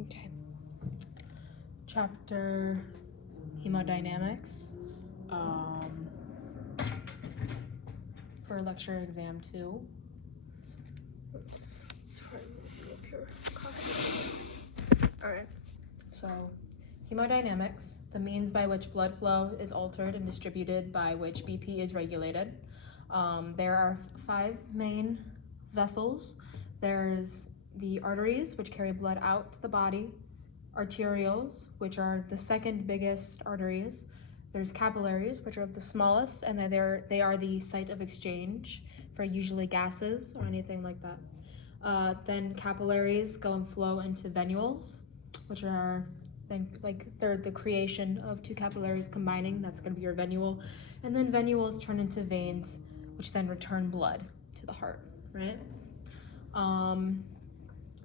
Okay. Chapter Hemodynamics for lecture exam 2. Let's try to move you up here. All right. So, hemodynamics, the means by which blood flow is altered and distributed by which BP is regulated. There are 5 main vessels. There's the arteries, which carry blood out to the body, arterioles, which are the second biggest arteries. There's capillaries, which are the smallest, and they are the site of exchange for usually gases or anything like that. Then capillaries go and flow into venules, which are they're the creation of 2 capillaries combining. That's going to be your venule. And then venules turn into veins, which then return blood to the heart, right?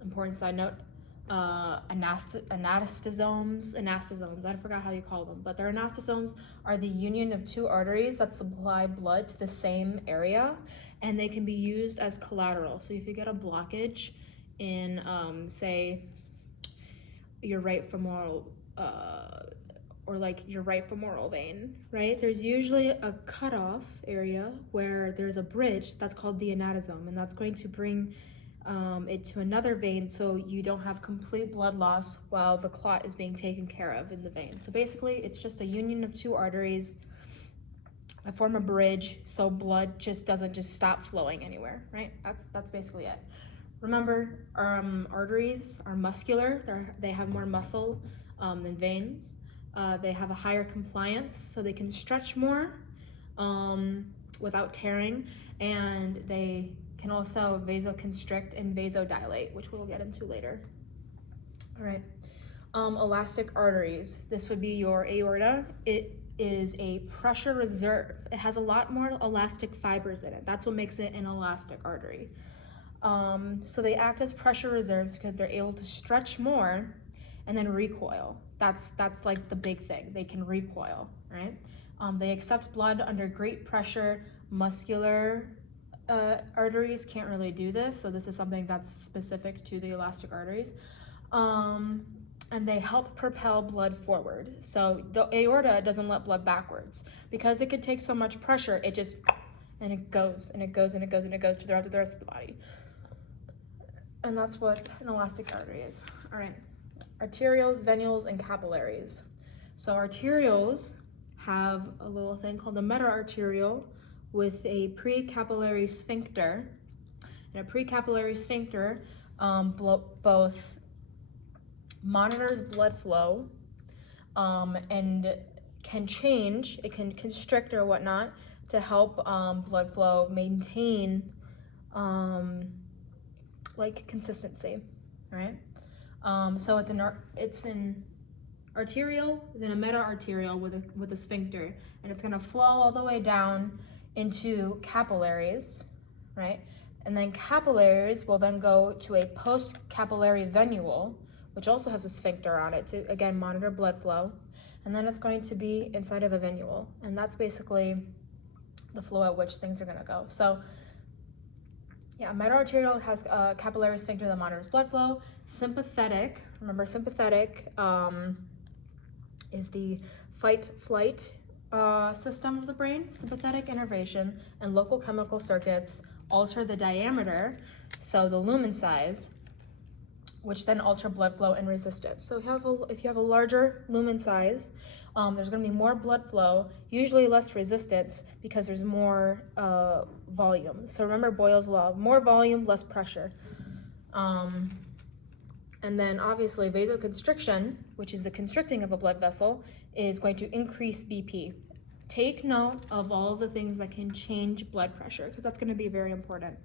Important side note, anastosomes, I forgot how you call them, but their anastosomes are the union of 2 arteries that supply blood to the same area, and they can be used as collateral. So if you get a blockage in, say, your right femoral, or like your right femoral vein, right? There's usually a cutoff area where there's a bridge that's called the anatosome, and that's going to bring it to another vein so you don't have complete blood loss while the clot is being taken care of in the vein. So basically, it's just a union of 2 arteries that form a bridge so blood just doesn't stop flowing anywhere, right? That's basically it. Remember, arteries are muscular. They have more muscle than veins. They have a higher compliance, so they can stretch more without tearing, and they can also vasoconstrict and vasodilate, which we'll get into later. All right, elastic arteries. This would be your aorta. It is a pressure reserve. It has a lot more elastic fibers in it. That's what makes it an elastic artery. So they act as pressure reserves because they're able to stretch more and then recoil. That's like the big thing. They can recoil, right? They accept blood under great pressure. Muscular arteries can't really do this, so this is something that's specific to the elastic arteries. And they help propel blood forward. So the aorta doesn't let blood backwards because it could take so much pressure. It just, and it goes and it goes and it goes and it goes throughout the rest of the body. And that's what an elastic artery is. All right, arterioles, venules, and capillaries. So arterioles have a little thing called the meta-arteriole with a precapillary sphincter. And a precapillary sphincter both monitors blood flow and can change, it can constrict or whatnot to help blood flow maintain like consistency, right? So it's an arteriole, then a meta-arteriole with a sphincter, and it's gonna flow all the way down into capillaries, right? And then capillaries will then go to a post-capillary venule, which also has a sphincter on it to, again, monitor blood flow. And then it's going to be inside of a venule. And that's basically the flow at which things are gonna go. So yeah, meta-arteriole has a capillary sphincter that monitors blood flow. Sympathetic, remember sympathetic is the fight-flight system of the brain. Sympathetic innervation and local chemical circuits alter the diameter, so the lumen size, which then alter blood flow and resistance. So if you have a larger lumen size, there's going to be more blood flow, usually less resistance because there's more volume. So remember Boyle's law, more volume, less pressure. And then obviously vasoconstriction, which is the constricting of a blood vessel, is going to increase BP. Take note of all the things that can change blood pressure because that's going to be very important.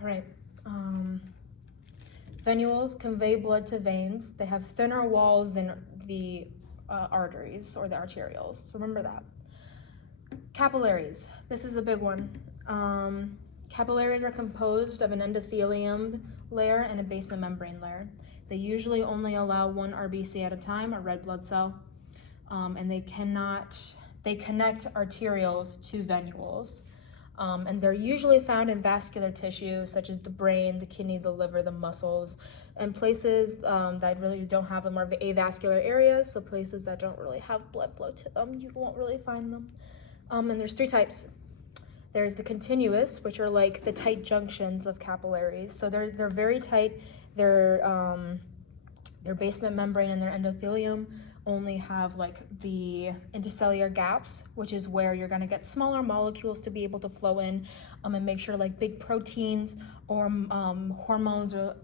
All right. Venules convey blood to veins. They have thinner walls than the arteries or the arterioles. So remember that. Capillaries. This is a big one. Capillaries are composed of an endothelium layer and a basement membrane layer. They usually only allow 1 RBC at a time, a red blood cell, and they connect arterioles to venules. And they're usually found in vascular tissue, such as the brain, the kidney, the liver, the muscles, And places that really don't have them are avascular areas, so places that don't really have blood flow to them, you won't really find them. And there's 3 types. There's the continuous, which are like the tight junctions of capillaries. So they're very tight. Their basement membrane and their endothelium only have like the intercellular gaps, which is where you're going to get smaller molecules to be able to flow in, and make sure like big proteins or hormones or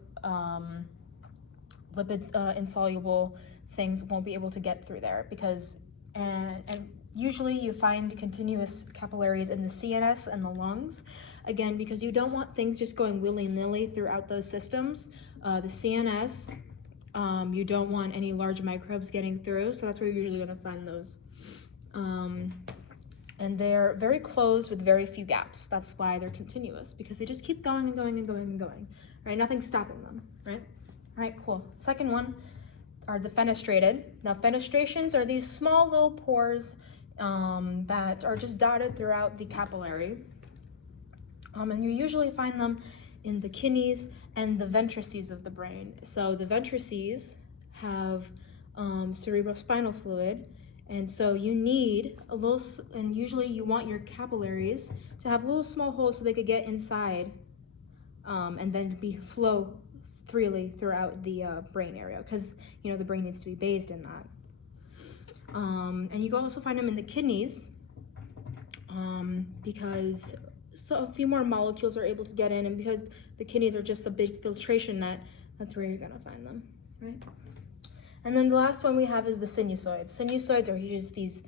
lipid insoluble things won't be able to get through there, because and usually you find continuous capillaries in the CNS and the lungs, again because you don't want things just going willy-nilly throughout those systems. The CNS, you don't want any large microbes getting through, so that's where you're usually going to find those. And they're very closed with very few gaps. That's why they're continuous, because they just keep going and going and going and going, right? Nothing's stopping them, right? All right, cool. Second one are the fenestrated. Now, fenestrations are these small little pores that are just dotted throughout the capillary. And you usually find them in the kidneys and the ventrices of the brain. So the ventrices have cerebrospinal fluid, and so you need a little, and usually you want your capillaries to have little small holes so they could get inside and then flow freely throughout the brain area, because you know the brain needs to be bathed in that. And you can also find them in the kidneys because a few more molecules are able to get in, and because the kidneys are just a big filtration net, that's where you're gonna find them, right? And then the last one we have is the sinusoids. Sinusoids are just these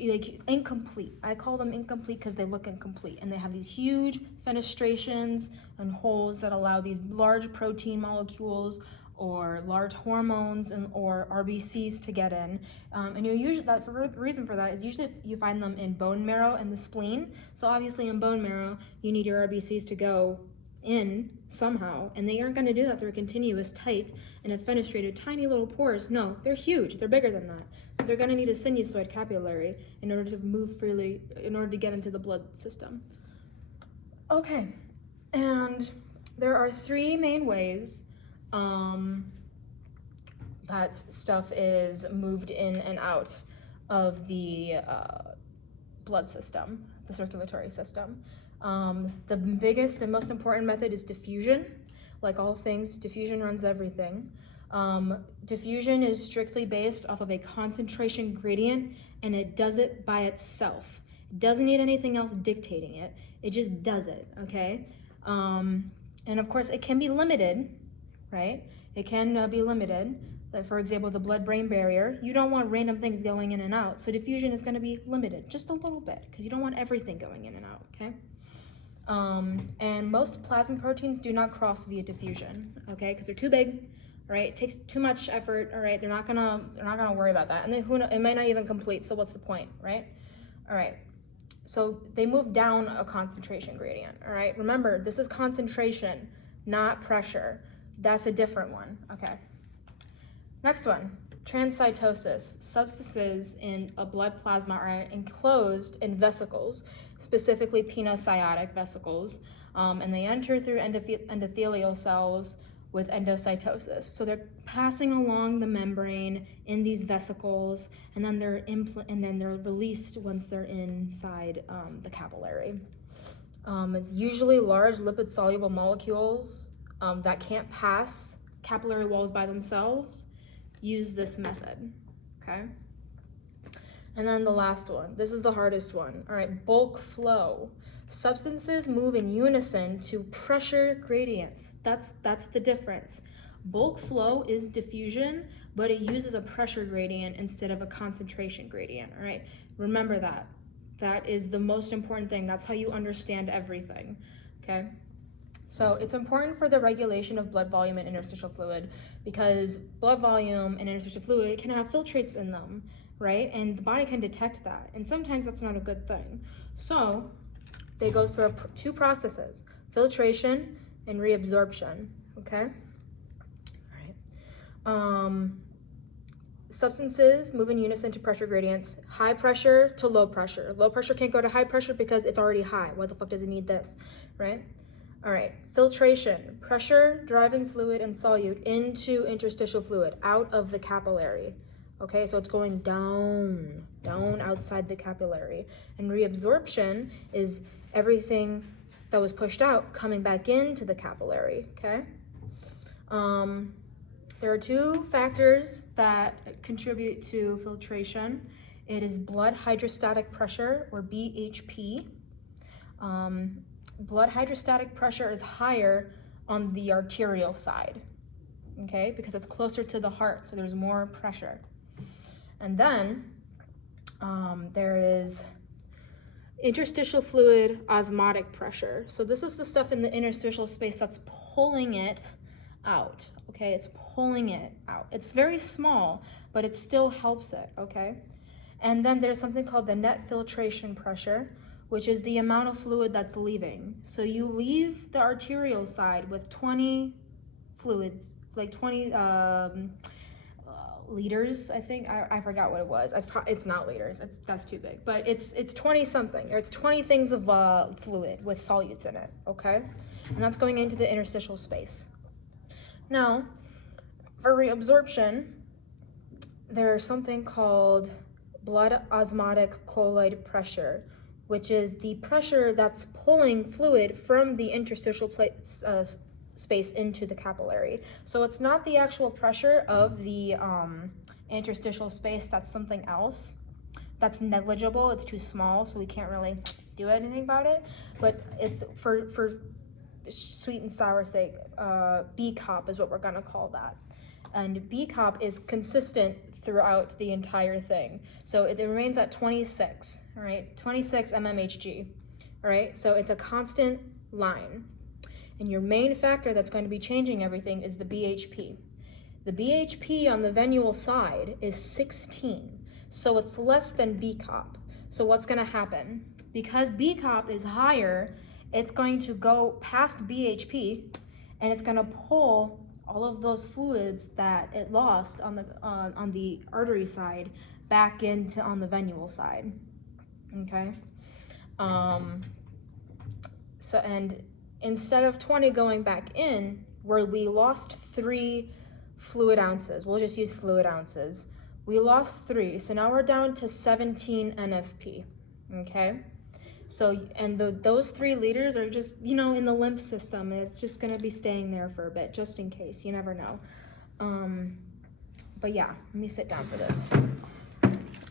like incomplete. I call them incomplete because they look incomplete, and they have these huge fenestrations and holes that allow these large protein molecules or large hormones or RBCs to get in. And you usually, the reason for that is usually you find them in bone marrow and the spleen. So obviously in bone marrow, you need your RBCs to go in somehow, and they aren't going to do that through a continuous, tight, and a fenestrated tiny little pores. No, they're huge. They're bigger than that. So they're going to need a sinusoid capillary in order to move freely, in order to get into the blood system. Okay, and there are 3 main ways that stuff is moved in and out of the blood system, the circulatory system. The biggest and most important method is diffusion. Like all things, diffusion runs everything. Diffusion is strictly based off of a concentration gradient, and it does it by itself. It doesn't need anything else dictating it. It just does it, okay? And of course, it can be limited, right? It can be limited. Like for example, the blood-brain barrier, you don't want random things going in and out. So diffusion is going to be limited just a little bit, because you don't want everything going in and out, okay? And most plasma proteins do not cross via diffusion, okay? Because they're too big, right? It takes too much effort, all right? They're not gonna worry about that. And then it might not even complete, so what's the point, right? All right. So they move down a concentration gradient, all right? Remember, this is concentration, not pressure. That's a different one, okay? Next one, transcytosis. Substances in a blood plasma are enclosed in vesicles, specifically penocytic vesicles, and they enter through endothelial cells with endocytosis. So they're passing along the membrane in these vesicles, and then they're released once they're inside the capillary. Usually large lipid-soluble molecules that can't pass capillary walls by themselves use this method, okay? And then the last one, this is the hardest one. All right, bulk flow. Substances move in unison to pressure gradients. That's the difference. Bulk flow is diffusion, but it uses a pressure gradient instead of a concentration gradient, all right? Remember that. That is the most important thing. That's how you understand everything, okay? So it's important for the regulation of blood volume and interstitial fluid, because blood volume and interstitial fluid can have filtrates in them, right? And the body can detect that, and sometimes that's not a good thing. So they go through 2 processes, filtration and reabsorption, okay? All right. Substances move in unison to pressure gradients, high pressure to low pressure. Low pressure can't go to high pressure because it's already high. Why the fuck does it need this, right? All right, filtration, pressure driving fluid and solute into interstitial fluid, out of the capillary. Okay, so it's going down outside the capillary. And reabsorption is everything that was pushed out coming back into the capillary, okay? There are two factors that contribute to filtration. It is blood hydrostatic pressure, or BHP. Blood hydrostatic pressure is higher on the arterial side, okay, because it's closer to the heart, so there's more pressure. And then there is interstitial fluid osmotic pressure. So this is the stuff in the interstitial space that's pulling it out, okay? It's pulling it out. It's very small, but it still helps it, okay? And then there's something called the net filtration pressure, which is the amount of fluid that's leaving. So you leave the arterial side with 20 fluids, like 20 liters, I think. I forgot what it was. It's not liters, that's too big. But it's 20 something, or it's 20 things of fluid with solutes in it, okay? And that's going into the interstitial space. Now, for reabsorption, there's something called blood osmotic colloid pressure, which is the pressure that's pulling fluid from the interstitial space into the capillary. So it's not the actual pressure of the interstitial space, that's something else. That's negligible, it's too small, so we can't really do anything about it. But it's for sweet and sour sake, BCOP is what we're gonna call that. And BCOP is consistent throughout the entire thing. So it remains at 26, all right? 26 mmHg, all right? So it's a constant line. And your main factor that's going to be changing everything is the BHP. The BHP on the venule side is 16, so it's less than BCOP. So what's gonna happen? Because BCOP is higher, it's going to go past BHP, and it's gonna pull all of those fluids that it lost on the artery side back into on the venule side, okay? So, and instead of 20 going back in, where we lost 3 fluid ounces, we'll just use fluid ounces. We lost 3, so now we're down to 17 NFP, okay? So, and those 3 liters are just, you know, in the lymph system. It's just gonna be staying there for a bit, just in case, you never know. But yeah, let me sit down for this.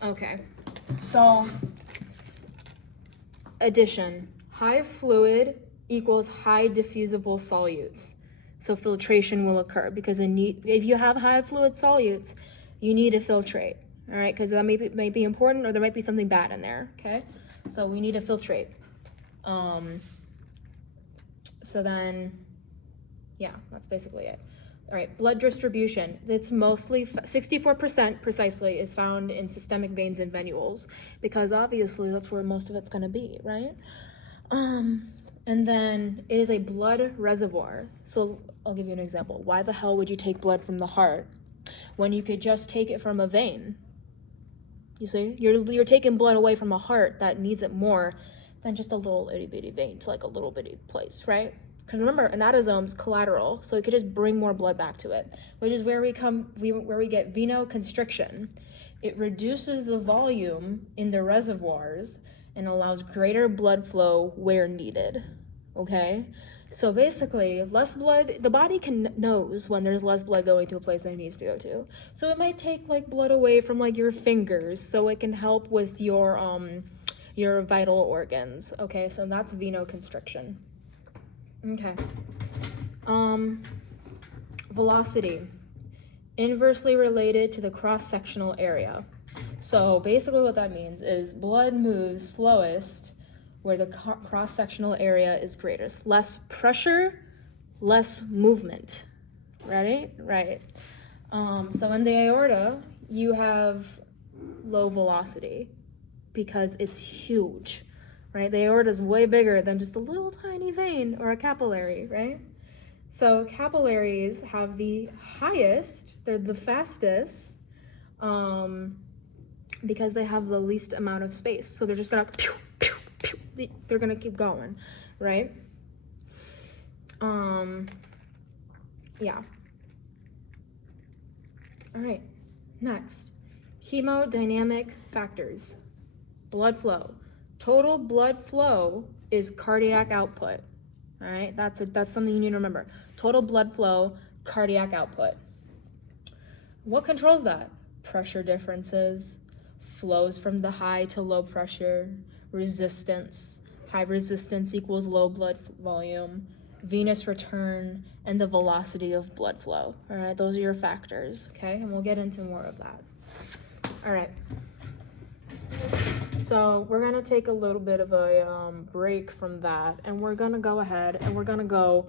Okay, so addition, high fluid equals high diffusible solutes. So filtration will occur because if you have high fluid solutes, you need to filtrate, all right? Because that may be important, or there might be something bad in there, okay? So we need to filtrate. So then, yeah, that's basically it. All right, blood distribution. It's mostly 64% precisely is found in systemic veins and venules, because obviously that's where most of it's gonna be, right? And then it is a blood reservoir. So I'll give you an example. Why the hell would you take blood from the heart when you could just take it from a vein? You see, you're taking blood away from a heart that needs it more than just a little itty bitty vein to like a little bitty place, right? Because remember, an autosome's collateral, so it could just bring more blood back to it, which is where we get venoconstriction. It reduces the volume in the reservoirs and allows greater blood flow where needed, okay? So basically, less blood, the body knows when there's less blood going to a place that it needs to go to. So it might take like blood away from like your fingers so it can help with your vital organs, okay? So that's venoconstriction. Okay. Velocity, inversely related to the cross-sectional area. So basically what that means is blood moves slowest where the cross-sectional area is greatest. Less pressure, less movement. Ready? Right. So in the aorta, you have low velocity because it's huge, right? The aorta is way bigger than just a little tiny vein or a capillary, right? So capillaries have the highest, they're the fastest, because they have the least amount of space. So they're just gonna, they're gonna keep going, right? Yeah. All right, next, hemodynamic factors. Blood flow. Total blood flow is cardiac output. All right, that's something you need to remember. Total blood flow, cardiac output. What controls that? Pressure differences, flows from the high to low pressure, resistance. High resistance equals low blood volume, venous return, and the velocity of blood flow. All right, those are your factors, okay? And we'll get into more of that. All right. So we're gonna take a little bit of a break from that, and we're gonna go ahead and we're gonna go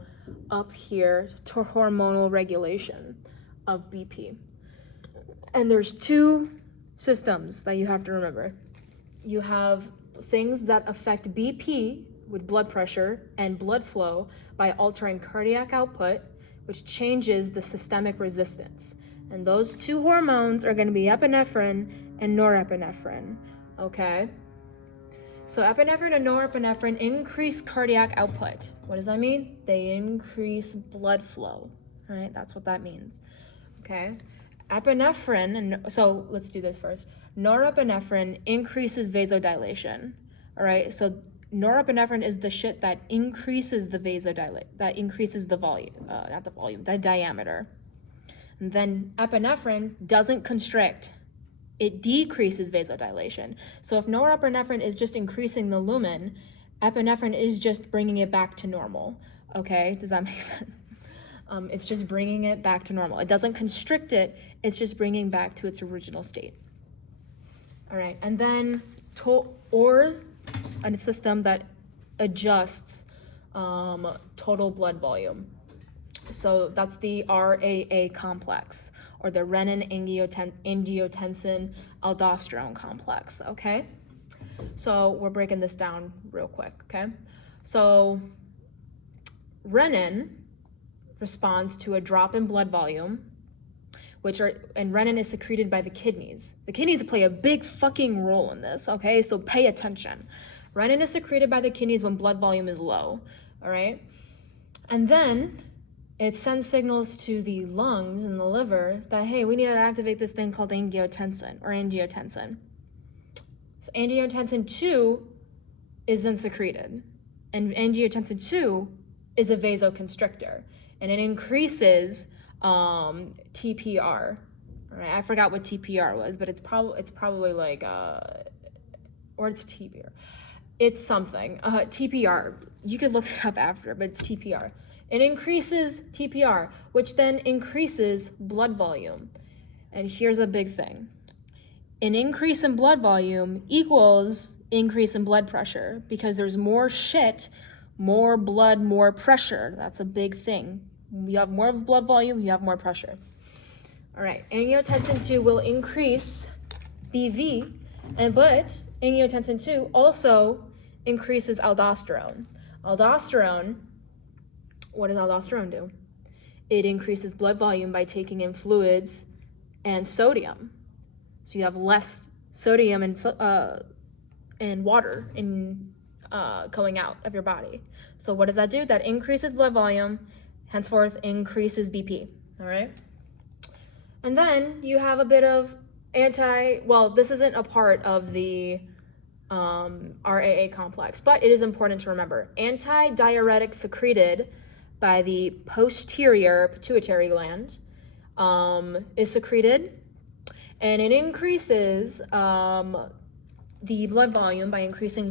up here to hormonal regulation of BP. And there's two systems that you have to remember. You have things that affect BP with blood pressure and blood flow by altering cardiac output, which changes the systemic resistance. And those two hormones are going to be epinephrine and norepinephrine, okay? So epinephrine and norepinephrine increase cardiac output. What does that mean? They increase blood flow, all right? That's what that means, okay? Epinephrine, and so let's do this first. Norepinephrine increases vasodilation, all right? So norepinephrine is the shit that increases the that increases the volume, not the volume, the diameter. And then epinephrine doesn't constrict. It decreases vasodilation. So if norepinephrine is just increasing the lumen, epinephrine is just bringing it back to normal, okay? Does that make sense? It's just bringing it back to normal. It doesn't constrict it, it's just bringing back to its original state. All right, and then or a system that adjusts total blood volume. So that's the RAA complex, or the renin-angiotensin-aldosterone complex, okay? So we're breaking this down real quick, okay? So renin responds to a drop in blood volume, and renin is secreted by the kidneys. The kidneys play a big fucking role in this, okay? So pay attention. Renin is secreted by the kidneys when blood volume is low, all right? And then it sends signals to the lungs and the liver that, hey, we need to activate this thing called angiotensin. So angiotensin 2 is then secreted. And angiotensin 2 is a vasoconstrictor. And it increases TPR. All right, I forgot what TPR was, but it's probably like or it's TPR. It's something. TPR. You could look it up after, but it's TPR. It increases TPR, which then increases blood volume. And here's a big thing. An increase in blood volume equals increase in blood pressure, because there's more shit, more blood, more pressure. That's a big thing. You have more blood volume, you have more pressure. All right, angiotensin 2 will increase BV, but angiotensin 2 also increases aldosterone. Aldosterone, what does aldosterone do? It increases blood volume by taking in fluids and sodium. So you have less sodium and water going out of your body. So what does that do? That increases blood volume, henceforth increases BP, all right? And then you have a bit of this isn't a part of the RAA complex, but it is important to remember. Antidiuretic secreted by the posterior pituitary gland is secreted, and it increases the blood volume by increasing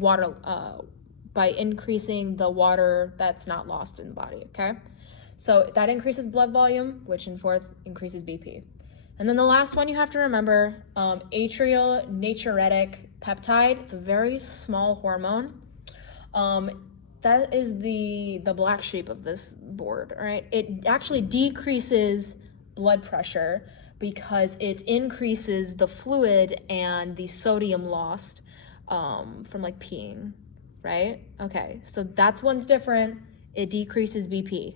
the water that's not lost in the body, okay? So that increases blood volume, which in fourth increases BP. And then the last one you have to remember, atrial natriuretic peptide. It's a very small hormone. That is the black sheep of this board, all right? It actually decreases blood pressure because it increases the fluid and the sodium lost from like peeing, right? Okay, so that's one's different. It decreases BP,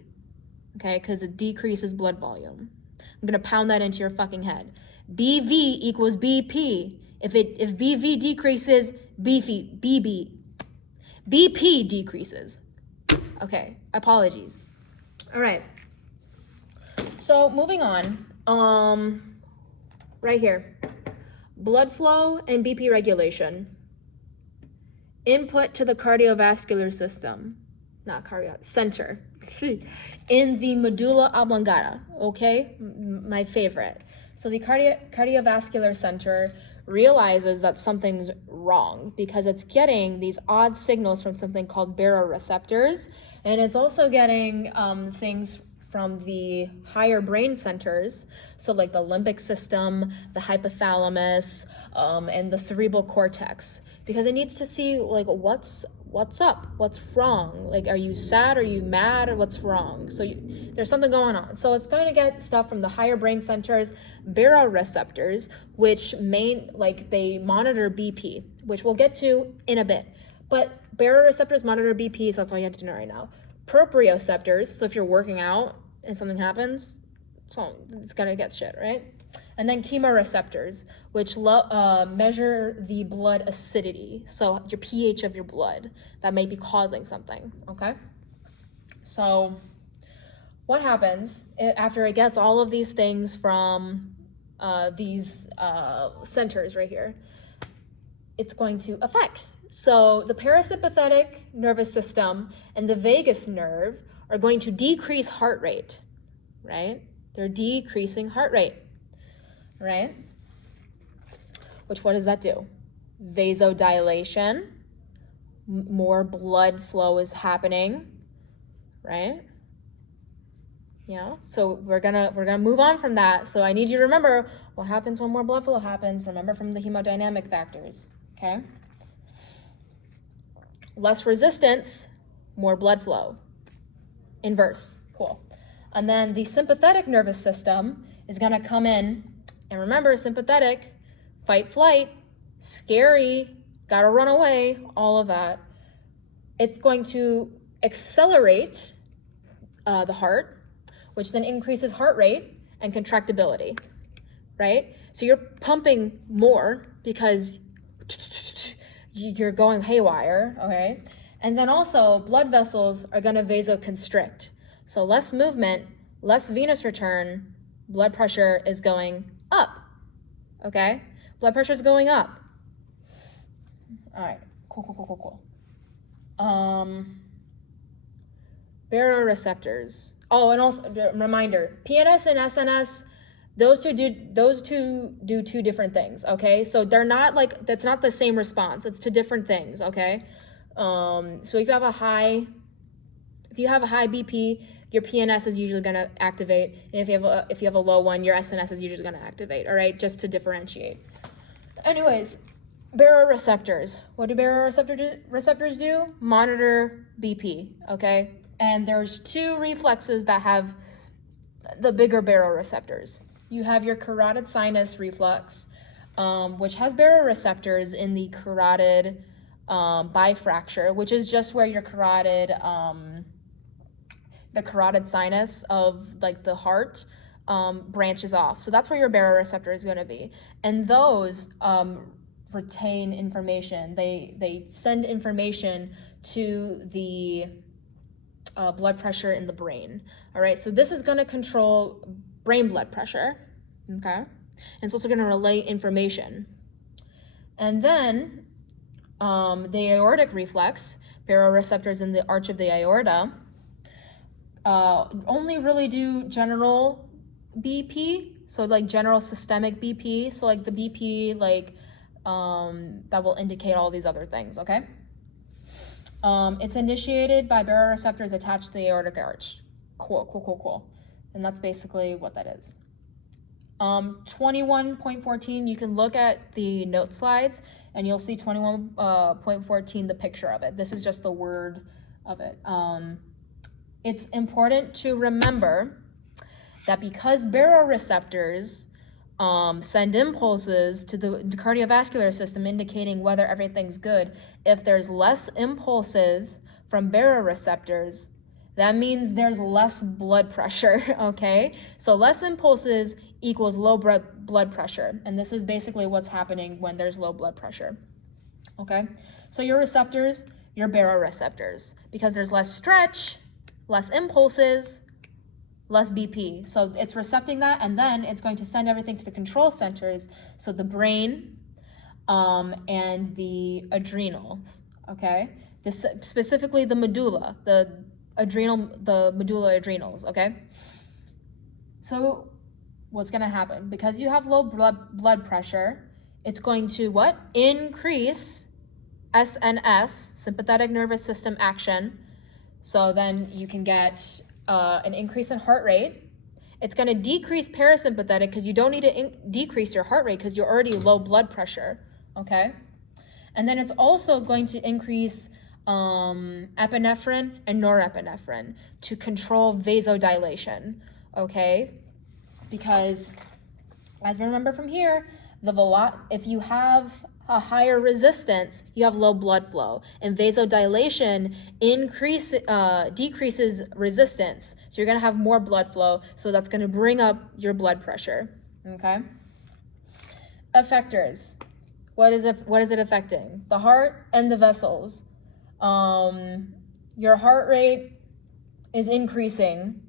okay? Because it decreases blood volume. I'm gonna pound that into your fucking head. BV equals BP. If BV decreases, BP decreases. Okay, apologies. All right. So moving on, right here, blood flow and BP regulation. Input to the cardiovascular system, center, in the medulla oblongata, okay? My favorite. So the cardiovascular center realizes that something's wrong because it's getting these odd signals from something called baroreceptors, and it's also getting things from the higher brain centers, so like the limbic system, the hypothalamus, and the cerebral cortex, because it needs to see like what's up, what's wrong, like are you sad, are you mad, or what's wrong? So there's something going on. So it's going to get stuff from the higher brain centers, baroreceptors, which they monitor BP, which we'll get to in a bit. But baroreceptors monitor BP, so that's all you have to know right now. Proprioceptors, so if you're working out and something happens, so it's gonna get shit, right? And then chemoreceptors, which measure the blood acidity, so your pH of your blood that may be causing something, okay? So what happens after it gets all of these things from these centers right here? It's going to affect. So the parasympathetic nervous system and the vagus nerve are going to decrease heart rate, right? They're decreasing heart rate, right? Which, what does that do? Vasodilation, more blood flow is happening, right? Yeah, so we're gonna move on from that. So I need you to remember what happens when more blood flow happens. Remember from the hemodynamic factors, okay? Less resistance, more blood flow. Inverse, cool. And then the sympathetic nervous system is gonna come in, and remember, sympathetic, fight, flight, scary, gotta run away, all of that. It's going to accelerate the heart, which then increases heart rate and contractibility, right? So you're pumping more because you're going haywire, okay? And then also blood vessels are gonna vasoconstrict. So less movement, less venous return, blood pressure is going up, okay? Blood pressure is going up. All right, cool. Baroreceptors. Oh, and also reminder, PNS and SNS, those two do two different things, okay? So they're not that's not the same response. It's two different things, okay? So if you have a high BP, your PNS is usually gonna activate, and if you have a low one, your SNS is usually gonna activate. All right, just to differentiate. Anyways, baroreceptors. What do baroreceptors do? Monitor BP. Okay, and there's two reflexes that have the bigger baroreceptors. You have your carotid sinus reflex, which has baroreceptors in the carotid bifracture, which is just where your carotid, the carotid sinus of like the heart branches off. So that's where your baroreceptor is going to be. And those retain information. They send information to the blood pressure in the brain. All right, so this is going to control brain blood pressure, okay? And it's also going to relay information. And then the aortic reflex, baroreceptors in the arch of the aorta, only really do general BP, so like general systemic BP, so like the BP that will indicate all these other things, okay? It's initiated by baroreceptors attached to the aortic arch. Cool. And that's basically what that is. 21.14, you can look at the note slides and you'll see 21.14, the picture of it. This is just the word of it. It's important to remember that because baroreceptors send impulses to the cardiovascular system indicating whether everything's good, if there's less impulses from baroreceptors, that means there's less blood pressure, okay? So less impulses equals low blood pressure, and this is basically what's happening when there's low blood pressure, okay? So your receptors, your baroreceptors, because there's less stretch, less impulses, less BP. So it's recepting that, and then it's going to send everything to the control centers, so the brain and the adrenals, okay? This, specifically the medulla, the medulla adrenals, okay? So what's gonna happen? Because you have low blood pressure, it's going to what? Increase SNS, sympathetic nervous system action. So then you can get an increase in heart rate. It's going to decrease parasympathetic because you don't need to decrease your heart rate because you're already low blood pressure, okay? And then it's also going to increase epinephrine and norepinephrine to control vasodilation, okay? Because as we remember from here, if you have a higher resistance, you have low blood flow, and vasodilation decreases resistance. So you're gonna have more blood flow, so that's gonna bring up your blood pressure, okay? Effectors, what is it affecting? The heart and the vessels. Your heart rate is increasing,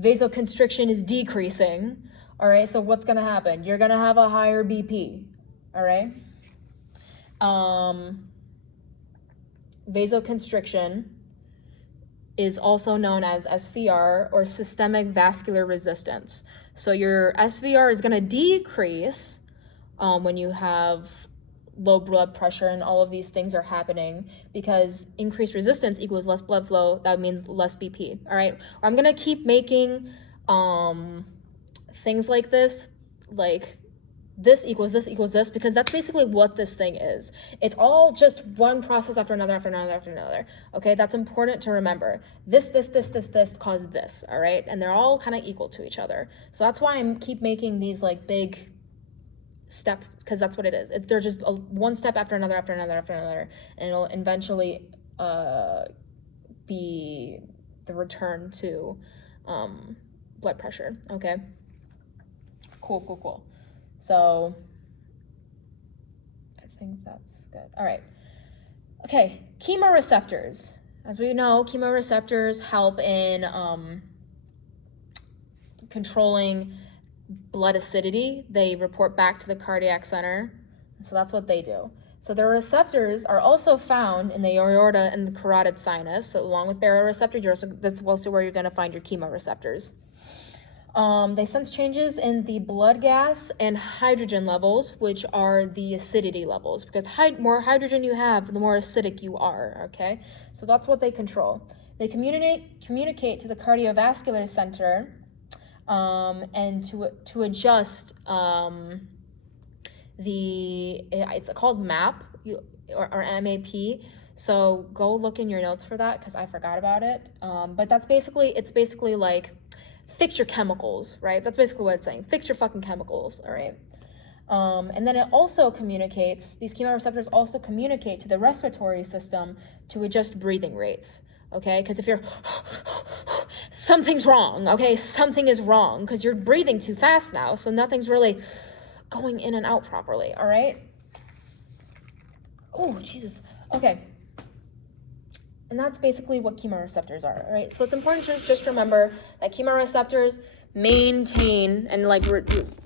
vasoconstriction is decreasing, all right? So what's gonna happen? You're gonna have a higher BP, all right? Vasoconstriction is also known as SVR, or systemic vascular resistance. So your SVR is going to decrease when you have low blood pressure and all of these things are happening, because increased resistance equals less blood flow. That means less BP. All right. I'm going to keep making things like this, like this equals this equals this, because that's basically what this thing is. It's all just one process after another, after another, after another. Okay, that's important to remember. This caused this, all right? And they're all kind of equal to each other. So that's why I keep making these like big step, because that's what it is. They're just one step after another, after another, after another, and it'll eventually be the return to blood pressure, okay? Cool. So I think that's good. All right. Okay, chemoreceptors. As we know, chemoreceptors help in controlling blood acidity. They report back to the cardiac center. So that's what they do. So the receptors are also found in the aorta and the carotid sinus. So along with baroreceptor, that's also where you're going to find your chemoreceptors. They sense changes in the blood gas and hydrogen levels, which are the acidity levels, because more hydrogen you have, the more acidic you are, okay? So that's what they control. They communicate to the cardiovascular center and to adjust it's called MAP or MAP. So go look in your notes for that, because I forgot about it. But it's basically like, fix your chemicals, right? That's basically what it's saying. Fix your fucking chemicals, all right? And then it also these chemoreceptors also communicate to the respiratory system to adjust breathing rates, okay? Because if you're, something's wrong, okay? Something is wrong, because you're breathing too fast now, so nothing's really going in and out properly, all right? Oh, Jesus, okay. And that's basically what chemoreceptors are, right? So it's important to just remember that chemoreceptors maintain and like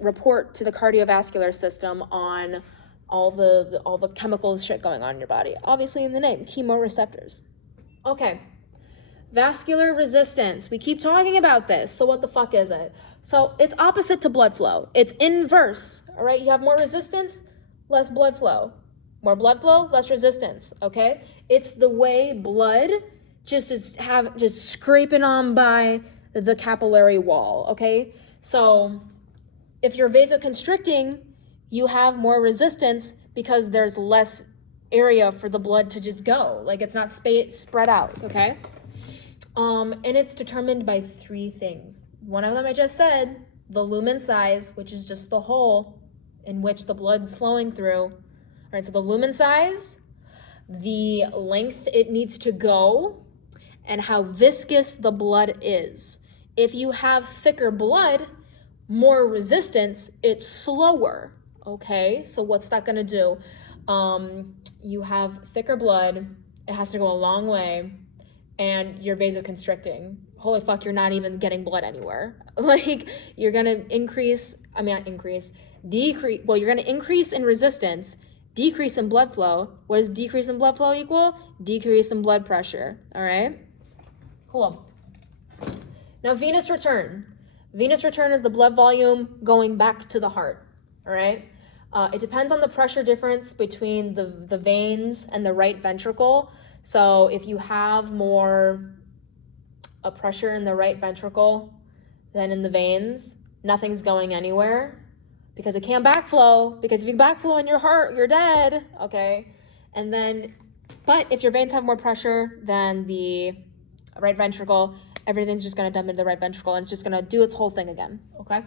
report to the cardiovascular system on all the chemical shit going on in your body. Obviously in the name, chemoreceptors. Okay, vascular resistance. We keep talking about this. So what the fuck is it? So it's opposite to blood flow. It's inverse, all right? You have more resistance, less blood flow. More blood flow, less resistance, okay? It's the way blood just scraping on by the capillary wall, okay? So if you're vasoconstricting, you have more resistance because there's less area for the blood to just go. Like, it's not spread out, okay? And it's determined by 3 things. One of them I just said, the lumen size, which is just the hole in which the blood's flowing through. All right, so the lumen size, the length it needs to go, and how viscous the blood is. If you have thicker blood, more resistance, it's slower, okay? So what's that gonna do? You have thicker blood, it has to go a long way, and you're vasoconstricting holy fuck, you're not even getting blood anywhere. Like, you're gonna decrease, well, you're gonna increase in resistance, decrease in blood flow. What does decrease in blood flow equal? Decrease in blood pressure, all right? Cool. Now, venous return. Venous return is the blood volume going back to the heart, all right? It depends on the pressure difference between the veins and the right ventricle. So if you have more pressure in the right ventricle than in the veins, nothing's going anywhere because it can't backflow, because if you backflow in your heart, you're dead, okay? And then, but if your veins have more pressure than the right ventricle, everything's just gonna dump into the right ventricle and it's just gonna do its whole thing again, okay?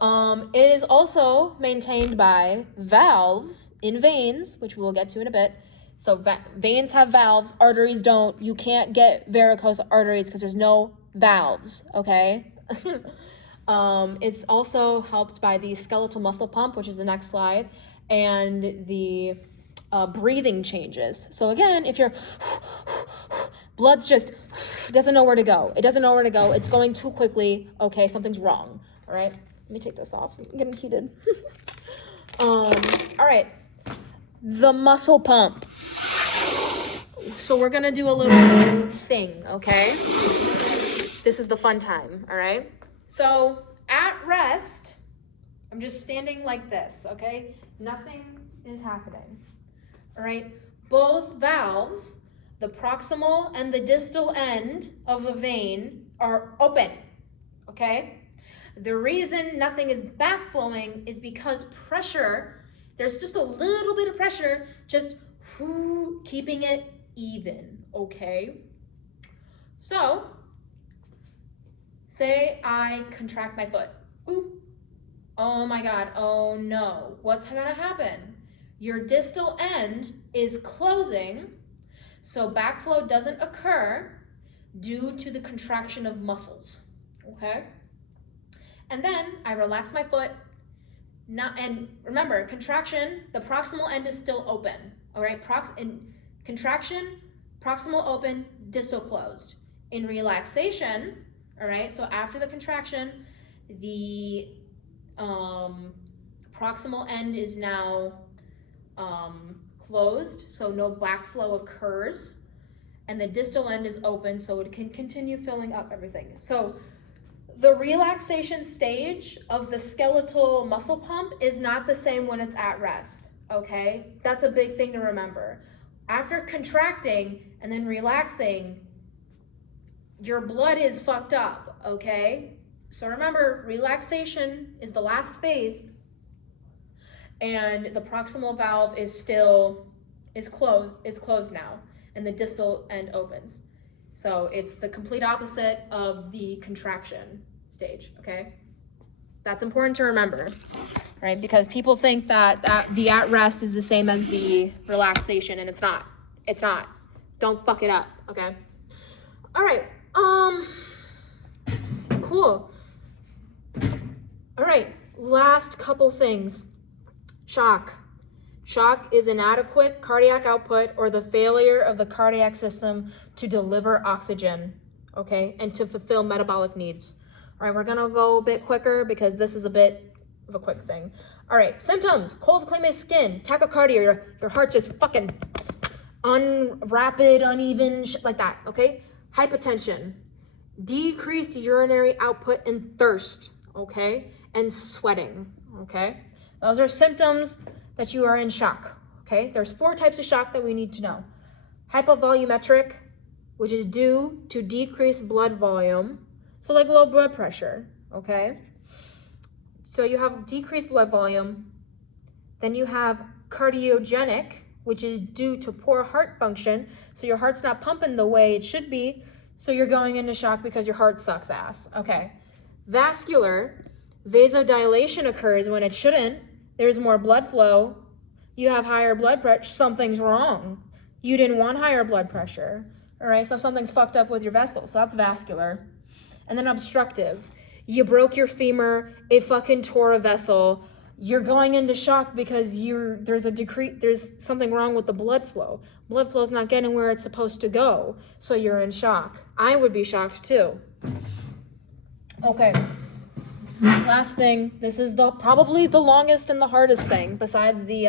It is also maintained by valves in veins, which we will get to in a bit. So veins have valves, arteries don't. You can't get varicose arteries because there's no valves, okay? It's also helped by the skeletal muscle pump, which is the next slide, and the breathing changes. So again, if your blood's just doesn't know where to go. It doesn't know where to go. It's going too quickly. Okay, something's wrong, all right? Let me take this off. I'm getting heated. All right. The muscle pump. So we're gonna do a little thing, okay? This is the fun time, all right? So at rest, I'm just standing like this, okay? Nothing is happening, all right? Both valves, the proximal and the distal end of a vein, are open, okay? The reason nothing is backflowing is because pressure, there's just a little bit of pressure, just keeping it even, okay? So, say I contract my foot. Ooh. Oh my God, oh no. What's gonna happen? Your distal end is closing, so backflow doesn't occur due to the contraction of muscles, okay? And then I relax my foot. And remember, contraction, the proximal end is still open, all right? In contraction, proximal open, distal closed. In relaxation, all right, so after the contraction, the proximal end is now closed, so no backflow occurs, and the distal end is open, so it can continue filling up everything. So the relaxation stage of the skeletal muscle pump is not the same when it's at rest, okay? That's a big thing to remember. After contracting and then relaxing, your blood is fucked up, okay? So remember, relaxation is the last phase, and the proximal valve is closed now, and the distal end opens. So it's the complete opposite of the contraction stage, okay? That's important to remember, right? Because people think that the at rest is the same as the relaxation, and it's not. It's not. Don't fuck it up, okay? All right, cool. All right, last couple things. Shock. Shock is inadequate cardiac output or the failure of the cardiac system to deliver oxygen, okay, and to fulfill metabolic needs. All right, we're gonna go a bit quicker because this is a bit of a quick thing. All right, symptoms: cold, clammy skin, tachycardia, your heart just fucking rapid, uneven, shit like that, okay? Hypotension, decreased urinary output and thirst, okay, and sweating, okay? Those are symptoms that you are in shock, okay? There's 4 types of shock that we need to know. Hypovolumetric, which is due to decreased blood volume, so like low blood pressure, okay? So you have decreased blood volume. Then you have cardiogenic, which is due to poor heart function, so your heart's not pumping the way it should be, so you're going into shock because your heart sucks ass, okay? Vascular, vasodilation occurs when it shouldn't. There's more blood flow, you have higher blood pressure, something's wrong. You didn't want higher blood pressure, all right? So something's fucked up with your vessel, so that's vascular. And then obstructive, you broke your femur, it fucking tore a vessel, you're going into shock because there's something wrong with the blood flow. Blood flow's not getting where it's supposed to go, so you're in shock. I would be shocked too, Okay. Last thing, this is probably the longest and the hardest thing besides the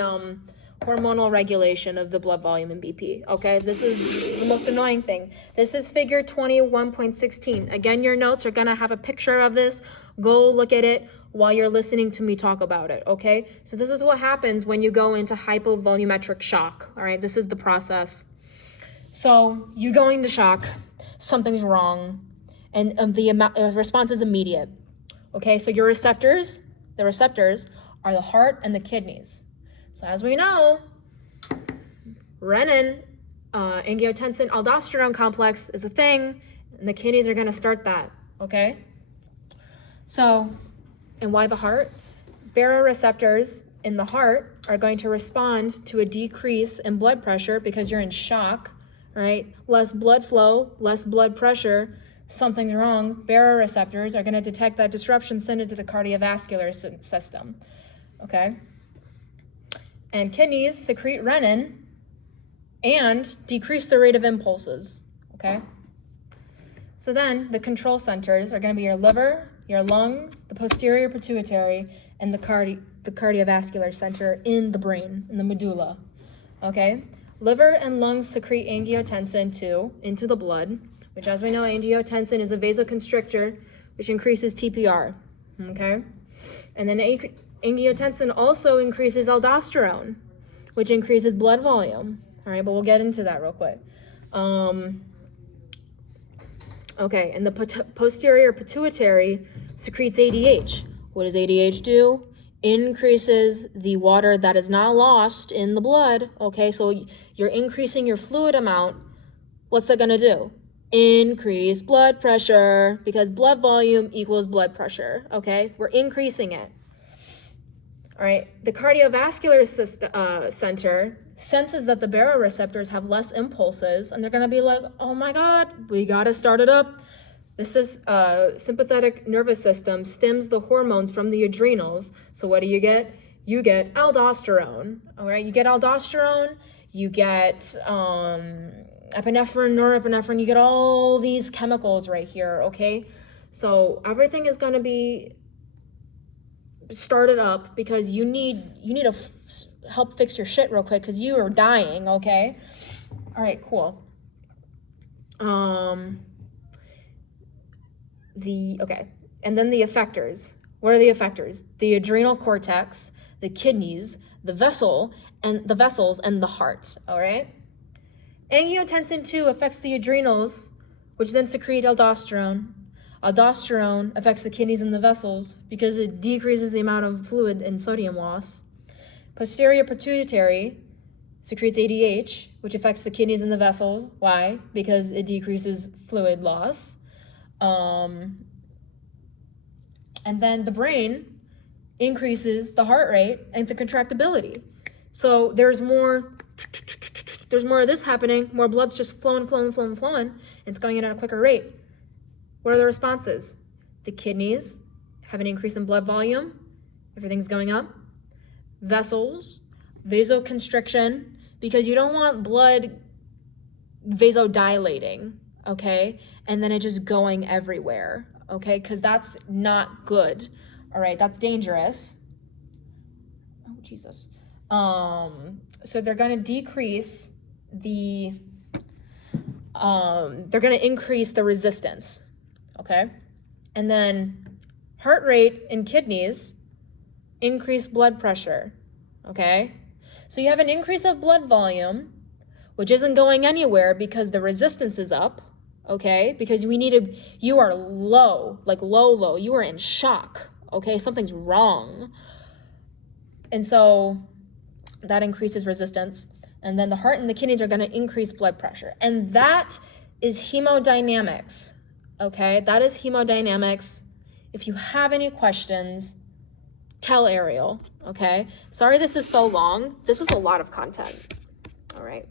hormonal regulation of the blood volume in BP. Okay, this is the most annoying thing. This is figure 21.16. Again, your notes are gonna have a picture of this. Go look at it while you're listening to me talk about it. Okay, so this is what happens when you go into hypovolumetric shock. All right, this is the process. So you go into shock, something's wrong, and the response is immediate. Okay, so your receptors, the receptors are the heart and the kidneys. So as we know, renin, angiotensin aldosterone complex is a thing, and the kidneys are gonna start that, okay? So, and why the heart? Baroreceptors in the heart are going to respond to a decrease in blood pressure because you're in shock, right? Less blood flow, less blood pressure, something's wrong. Baroreceptors are going to detect that disruption, send it to the cardiovascular system, okay? And kidneys secrete renin and decrease the rate of impulses, okay? So then the control centers are going to be your liver, your lungs, the posterior pituitary, and the cardiovascular center in the brain, in the medulla, okay? Liver and lungs secrete angiotensin 2 into the blood, which, as we know, angiotensin is a vasoconstrictor, which increases TPR, okay? And then angiotensin also increases aldosterone, which increases blood volume, all right? But we'll get into that real quick. Okay, and the posterior pituitary secretes ADH. What does ADH do? Increases the water that is not lost in the blood, okay? So you're increasing your fluid amount. What's that gonna do? Increase blood pressure, because blood volume equals blood pressure, okay? We're increasing it. All right, the cardiovascular center senses that the baroreceptors have less impulses, and they're gonna be like, oh my God, we gotta start it up. This is sympathetic nervous system stems the hormones from the adrenals. So what do you get? You get aldosterone, all right? You get aldosterone, you get epinephrine, norepinephrine, you get all these chemicals right here, okay? So everything is gonna be started up because you need to help fix your shit real quick because you are dying, okay? All right, cool. And then the effectors. What are the effectors? The adrenal cortex, the kidneys, the vessels, and the heart, all right? Angiotensin 2 affects the adrenals, which then secrete aldosterone. Aldosterone affects the kidneys and the vessels because it decreases the amount of fluid and sodium loss. Posterior pituitary secretes ADH, which affects the kidneys and the vessels. Why? Because it decreases fluid loss. And then the brain increases the heart rate and the contractibility. So there's more of this happening, more blood's just flowing, and it's going in at a quicker rate. What are the responses? The kidneys have an increase in blood volume, everything's going up. Vessels, vasoconstriction, because you don't want blood vasodilating, okay? And then it just going everywhere, okay? Because that's not good, all right? That's dangerous. Oh, Jesus. So they're gonna decrease they're gonna increase the resistance, okay? And then heart rate and kidneys increase blood pressure, okay? So you have an increase of blood volume, which isn't going anywhere because the resistance is up, okay? Because you are low, like low, you are in shock, okay? Something's wrong. And so that increases resistance. And then the heart and the kidneys are gonna increase blood pressure. And that is hemodynamics, okay? That is hemodynamics. If you have any questions, tell Ariel, okay? Sorry this is so long. This is a lot of content, all right?